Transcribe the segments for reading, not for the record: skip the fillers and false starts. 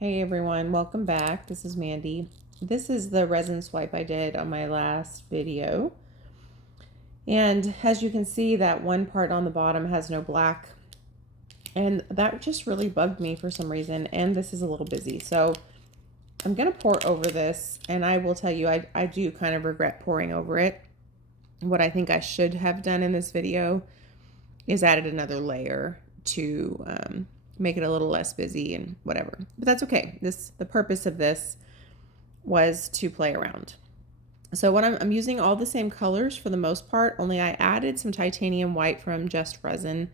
Hey everyone, welcome back. This is Mandy. This is the resin swipe I did on my last video. And as you can see, that one part on the bottom has no black. And that just really bugged me for some reason. And this is a little busy. So I'm going to pour over this. And I will tell you, I do kind of regret pouring over it. What I think I should have done in this video is added another layer to make it a little less busy and whatever. But that's okay. The purpose of this was to play around. So what I'm using all the same colors for the most part, only I added some titanium white from Just Resin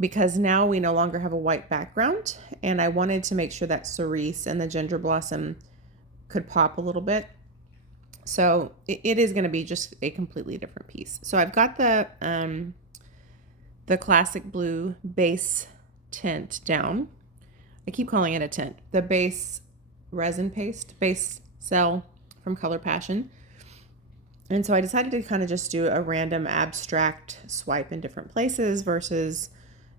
because now we no longer have a white background, and I wanted to make sure that Cerise and the Ginger Blossom could pop a little bit. So it is going to be just a completely different piece. So I've got the classic blue base tint down. I keep calling it a tint. The base resin paste, base cell from Color Passion. And so I decided to kind of just do a random abstract swipe in different places versus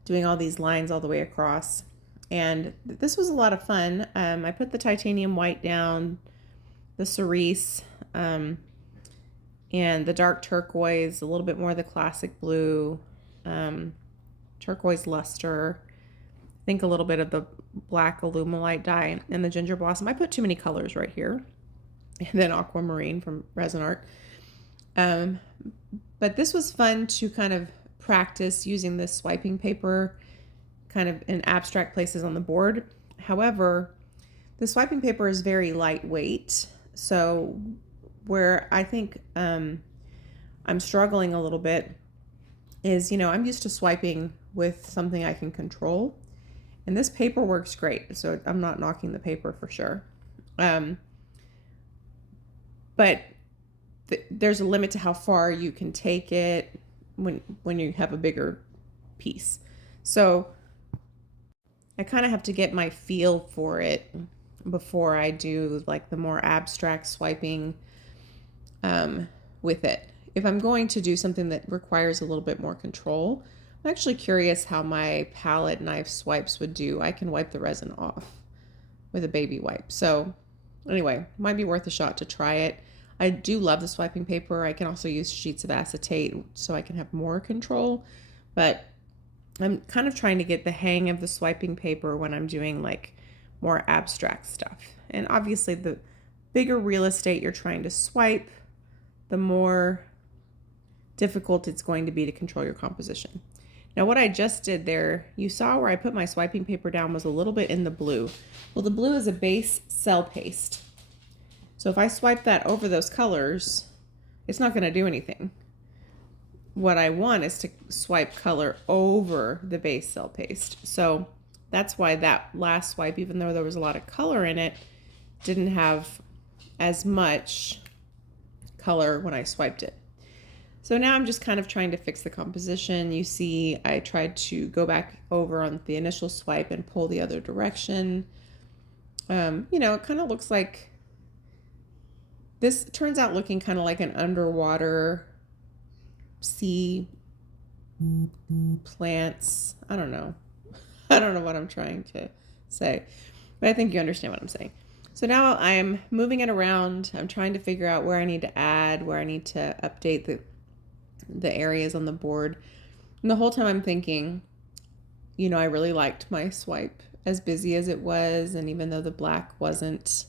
doing all these lines all the way across. And this was a lot of fun. I put the titanium white down, the Cerise, and the dark turquoise, a little bit more of the classic blue, turquoise luster, I think a little bit of the black Alumilite dye, and the Ginger Blossom. I put too many colors right here. And then Aquamarine from Resinarte. But this was fun to kind of practice using this swiping paper kind of in abstract places on the board. However, the swiping paper is very lightweight. So where I think I'm struggling a little bit is, I'm used to swiping with something I can control. And this paper works great. So I'm not knocking the paper for sure. But there's a limit to how far you can take it when you have a bigger piece. So I kind of have to get my feel for it before I do like the more abstract swiping with it. If I'm going to do something that requires a little bit more control, I'm actually curious how my palette knife swipes would do. I can wipe the resin off with a baby wipe. So anyway, might be worth a shot to try it. I do love the swiping paper. I can also use sheets of acetate so I can have more control, but I'm kind of trying to get the hang of the swiping paper when I'm doing like more abstract stuff. And obviously the bigger real estate you're trying to swipe, the more difficult it's going to be to control your composition. Now what I just did there, you saw where I put my swiping paper down was a little bit in the blue. Well, the blue is a base cell paste. So if I swipe that over those colors, it's not going to do anything. What I want is to swipe color over the base cell paste. So that's why that last swipe, even though there was a lot of color in it, didn't have as much color when I swiped it. So now I'm just kind of trying to fix the composition. You see, I tried to go back over on the initial swipe and pull the other direction. It kind of looks like this turns out looking kind of like an underwater sea plants. I don't know. I don't know what I'm trying to say, but I think you understand what I'm saying. So now I'm moving it around. I'm trying to figure out where I need to add, where I need to update the areas on the board. And the whole time I'm thinking, I really liked my swipe as busy as it was. And even though the black wasn't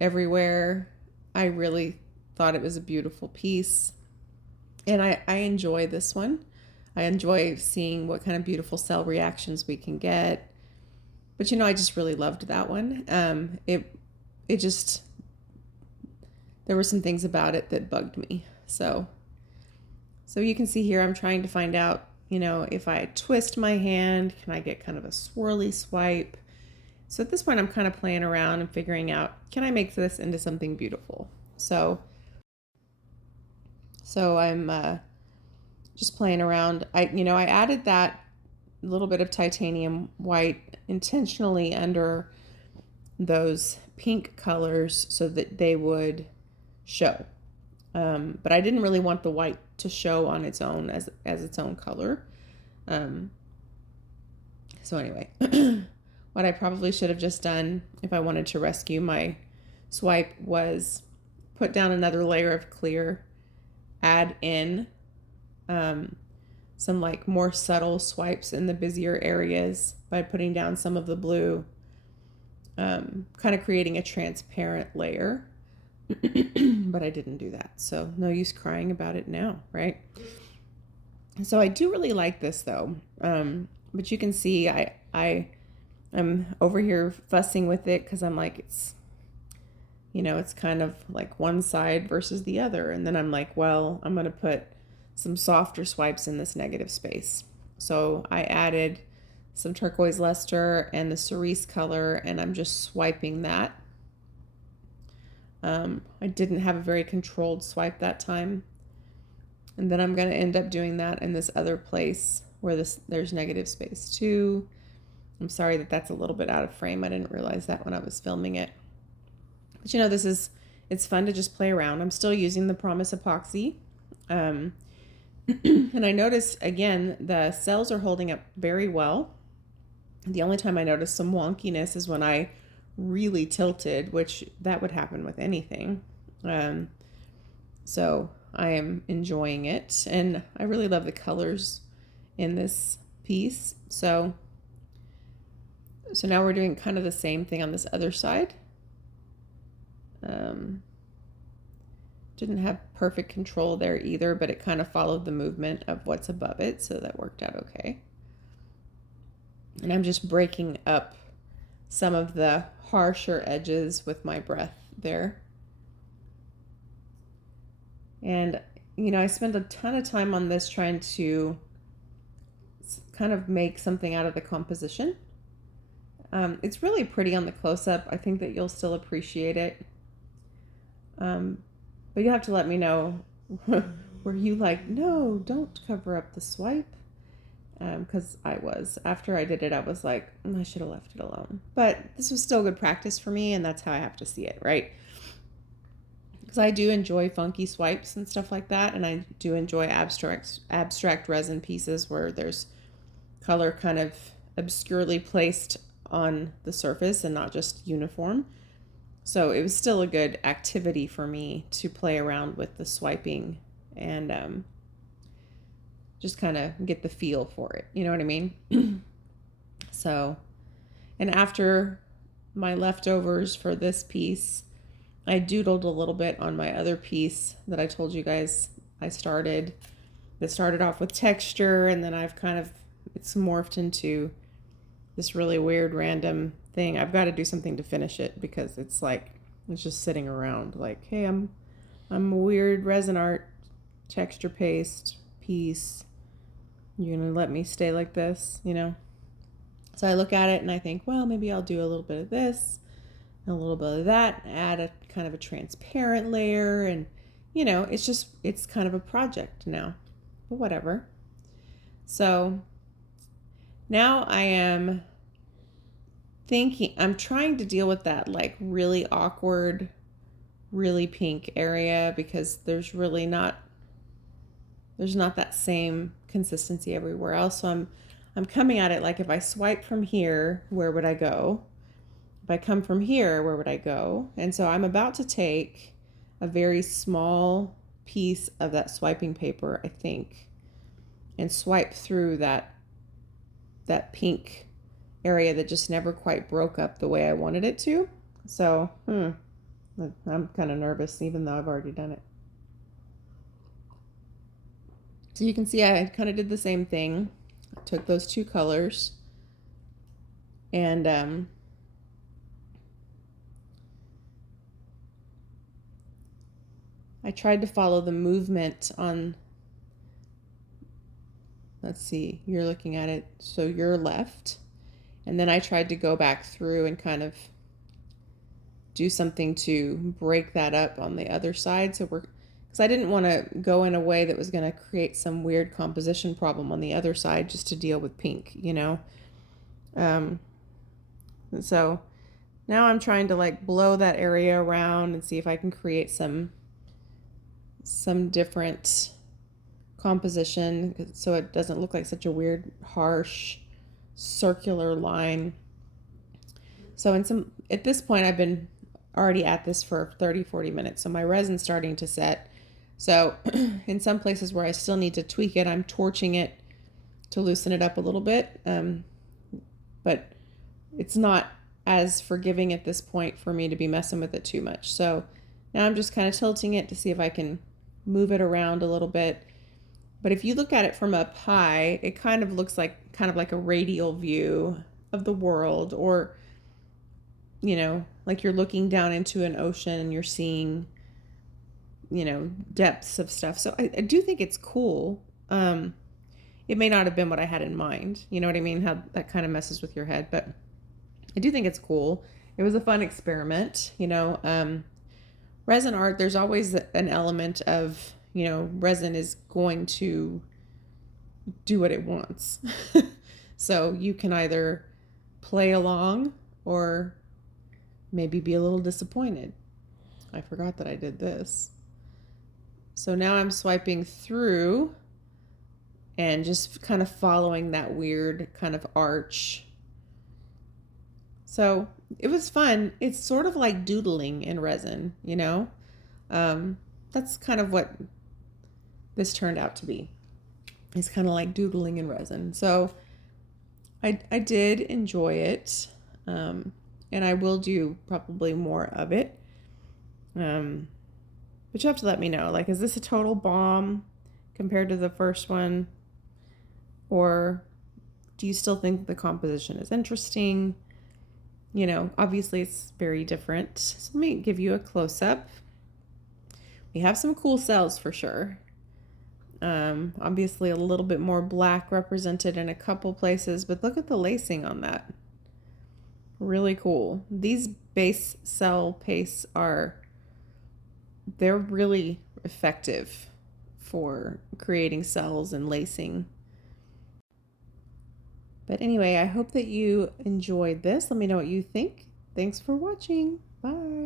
everywhere, I really thought it was a beautiful piece. And I enjoy this one. I enjoy seeing what kind of beautiful cell reactions we can get. But I just really loved that one. It just, there were some things about it that bugged me. So you can see here, I'm trying to find out, if I twist my hand, can I get kind of a swirly swipe? So at this point, I'm kind of playing around and figuring out, can I make this into something beautiful? So I'm just playing around. I added that little bit of titanium white intentionally under those pink colors so that they would show. But I didn't really want the white to show on its own as its own color. So anyway, What I probably should have just done if I wanted to rescue my swipe was put down another layer of clear, add in some like more subtle swipes in the busier areas by putting down some of the blue, kind of creating a transparent layer. But I didn't do that, so no use crying about it now, right? So I do really like this though, but you can see I'm over here fussing with it because I'm like, it's, you know, it's kind of like one side versus the other, and then I'm like, well, I'm gonna put some softer swipes in this negative space. So I added some turquoise luster and the cerise color, and I'm just swiping that. I didn't have a very controlled swipe that time. And then I'm going to end up doing that in this other place where there's negative space too. I'm sorry that that's a little bit out of frame. I didn't realize that when I was filming it. But you know, it's fun to just play around. I'm still using the Promise Epoxy. And I noticed, again, the cells are holding up very well. The only time I noticed some wonkiness is when I really tilted, which that would happen with anything. So I am enjoying it, and I really love the colors in this piece. So now we're doing kind of the same thing on this other side. Didn't have perfect control there either, but it kind of followed the movement of what's above it, so that worked out okay. And I'm just breaking up some of the harsher edges with my breath there. And, you know, I spent a ton of time on this trying to kind of make something out of the composition. It's really pretty on the close-up. I think that you'll still appreciate it. But you have to let me know were you like, no, don't cover up the swipe? Because after I did it, I was like, I should have left it alone. But this was still good practice for me, and that's how I have to see it, right? Because I do enjoy funky swipes and stuff like that, and I do enjoy abstract resin pieces where there's color kind of obscurely placed on the surface and not just uniform. So it was still a good activity for me to play around with the swiping and just kind of get the feel for it. You know what I mean? So, and after my leftovers for this piece, I doodled a little bit on my other piece that I told you guys I started. That started off with texture, and then it's morphed into this really weird random thing. I've got to do something to finish it because it's just sitting around like, hey, I'm a weird resin art texture paste piece. You're gonna let me stay like this, you know? So I look at it and I think, well, maybe I'll do a little bit of this and a little bit of that, add a kind of a transparent layer, and you know, it's kind of a project now, but whatever. So now I'm trying to deal with that like really awkward, really pink area because there's not that same consistency everywhere else. So I'm coming at it like, if I swipe from here, where would I go? If I come from here, where would I go? And so I'm about to take a very small piece of that swiping paper, I think, and swipe through that pink area that just never quite broke up the way I wanted it to. So, I'm kind of nervous even though I've already done it. So you can see I kind of did the same thing. I took those two colors and I tried to follow the movement on, let's see, you're looking at it, so your left. And then I tried to go back through and kind of do something to break that up on the other side. Because I didn't want to go in a way that was going to create some weird composition problem on the other side just to deal with pink, you know? So now I'm trying to like blow that area around and see if I can create some different composition so it doesn't look like such a weird, harsh, circular line. So at this point, I've been already at this for 30-40 minutes. So my resin's starting to set. So in some places where I still need to tweak it, I'm torching it to loosen it up a little bit. But it's not as forgiving at this point for me to be messing with it too much. So now I'm just kind of tilting it to see if I can move it around a little bit. But if you look at it from up high, it kind of looks like a radial view of the world, or, you know, like you're looking down into an ocean and you're seeing, you know, depths of stuff. So I do think it's cool. It may not have been what I had in mind. You know what I mean? How that kind of messes with your head, but I do think it's cool. It was a fun experiment, you know. Resin art, there's always an element of, you know, resin is going to do what it wants. So you can either play along or maybe be a little disappointed. I forgot that I did this. So now I'm swiping through and just kind of following that weird kind of arch. So it was fun. It's sort of like doodling in resin, you know? That's kind of what this turned out to be. It's kind of like doodling in resin. So I did enjoy it. And I will do probably more of it. But you have to let me know. Like, is this a total bomb compared to the first one? Or do you still think the composition is interesting? You know, obviously it's very different. So let me give you a close-up. We have some cool cells for sure. Obviously a little bit more black represented in a couple places, but look at the lacing on that. Really cool. These base cell pastes they're really effective for creating cells and lacing. But anyway, I hope that you enjoyed this. Let me know what you think. Thanks for watching. Bye.